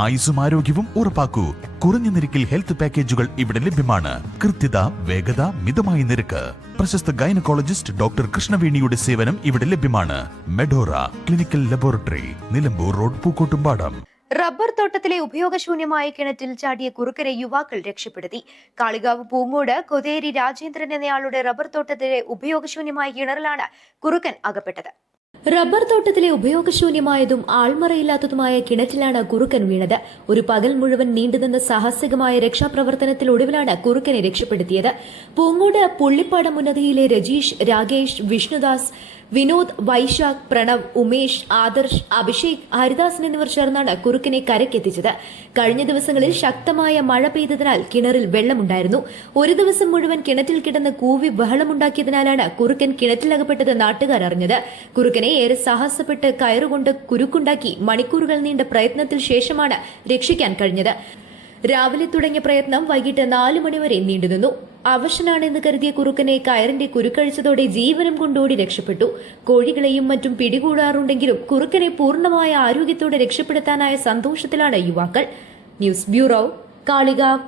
ആയുസ്സും ആരോഗ്യവും ഉറപ്പാക്കൂ. കുറഞ്ഞ നിരക്കിൽ ഹെൽത്ത് പാക്കേജുകൾ ഇവിടെ ലഭ്യമാണ്. കൃത്യത, വേഗത, മിതമായ നിരക്ക്. പ്രശസ്ത ഗൈനക്കോളജിസ്റ്റ് ഡോക്ടർ കൃഷ്ണവേണിയുടെ സേവനം ഇവിടെ ലഭ്യമാണ്. Medora clinical laboratory, Nilambur road, Pookkottumpadam. Rubber തോട്ടത്തിലെ ഉപയോഗശൂന്യമായ കിണറ്റിൽ ചാടിയ കുറുക്കനെ യുവാക്കൾ രക്ഷപ്പെടുത്തി. കാളികാവ് പൂങ്ങോട് കൊതേരി രാജേന്ദ്രൻ എന്നയാളുടെ റബ്ബർ തോട്ടത്തിലെ ഉപയോഗശൂന്യമായ കിണറിലാണ് കുറുക്കൻ അകപ്പെട്ടത്. റബ്ബർ തോട്ടത്തിലെ ഉപയോഗശൂന്യമായതും ആൾമറയില്ലാത്തതുമായ കിണറ്റിലാണ് കുറുക്കൻ വീണത്. ഒരു പകൽ മുഴുവൻ നീണ്ടുനിന്ന സാഹസികമായ രക്ഷാപ്രവർത്തനത്തിലൊടുവിലാണ് കുറുക്കനെ രക്ഷപ്പെടുത്തിയത്. പൂങ്ങോട് പുള്ളിപ്പാടം ഉന്നതിയിലെ രജീഷ്, രാകേഷ്, വിഷ്ണുദാസ്, വിനോദ്, വൈശാഖ്, പ്രണവ്, ഉമേഷ്, ആദർശ്, അഭിഷേക്, ഹരിദാസൻ എന്നിവർ ചേർന്നാണ് കുറുക്കനെ കരക്കെത്തിച്ചത്. കഴിഞ്ഞ ദിവസങ്ങളിൽ ശക്തമായ മഴ പെയ്തതിനാൽ കിണറിൽ വെള്ളമുണ്ടായിരുന്നു. ഒരു ദിവസം മുഴുവൻ കിണറ്റിൽ കിടന്ന് കൂവി ബഹളമുണ്ടാക്കിയതിനാലാണ് കുറുക്കൻ കിണറ്റിലകപ്പെട്ടത് നാട്ടുകാർ അറിഞ്ഞത്. കുറുക്കനെ ഏറെ സാഹസപ്പെട്ട് കയറുകൊണ്ട് കുരുക്കുണ്ടാക്കി മണിക്കൂറുകൾ നീണ്ട പ്രയത്നത്തിൽ ശേഷമാണ് രക്ഷിക്കാൻ കഴിഞ്ഞത്. രാവിലെ തുടങ്ങിയ പ്രയത്നം വൈകിട്ട് 4 മണിവരെ നീണ്ടുനിന്നു. അവശനാണെന്ന് കരുതിയ കുറുക്കനെ കയറിന്റെ കുരുക്കഴിച്ചതോടെ ജീവനം കൊണ്ടോടി രക്ഷപ്പെട്ടു. കോഴികളെയും മറ്റും പിടികൂടാറുണ്ടെങ്കിലും കുറുക്കനെ പൂർണ്ണമായ ആരോഗ്യത്തോടെ രക്ഷപ്പെടുത്താനായ സന്തോഷത്തിലാണ് യുവാക്കൾ. News bureau, Kalikavu.